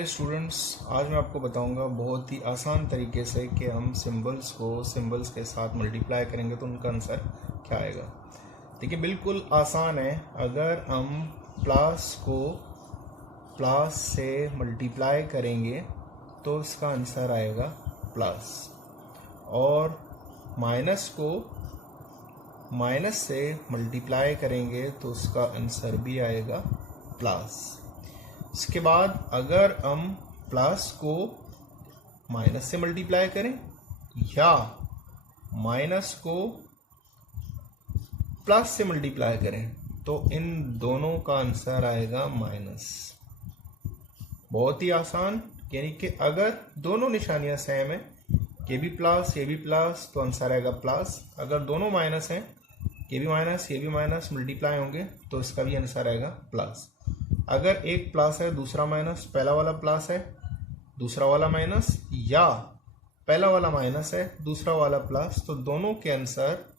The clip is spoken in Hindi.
हाय स्टूडेंट्स, आज मैं आपको बताऊंगा बहुत ही आसान तरीके से कि हम सिंबल्स के साथ मल्टीप्लाई करेंगे तो उनका आंसर क्या आएगा। देखिए बिल्कुल आसान है। अगर हम प्लस को प्लस से मल्टीप्लाई करेंगे तो इसका आंसर आएगा प्लस, और माइनस को माइनस से मल्टीप्लाई करेंगे तो उसका आंसर भी आएगा प्लस। इसके बाद अगर हम प्लस को माइनस से मल्टीप्लाई करें या माइनस को प्लस से मल्टीप्लाई करें तो इन दोनों का आंसर आएगा माइनस। बहुत ही आसान, यानी कि अगर दोनों निशानियां सेम है, ये भी प्लस ये भी प्लस, तो आंसर आएगा प्लस। अगर दोनों माइनस हैं, ये भी माइनस मल्टीप्लाई होंगे तो इसका भी आंसर आएगा प्लस। अगर एक प्लस है दूसरा माइनस, पहला वाला प्लस है दूसरा वाला माइनस, या पहला वाला माइनस है दूसरा वाला प्लस, तो दोनों के आंसर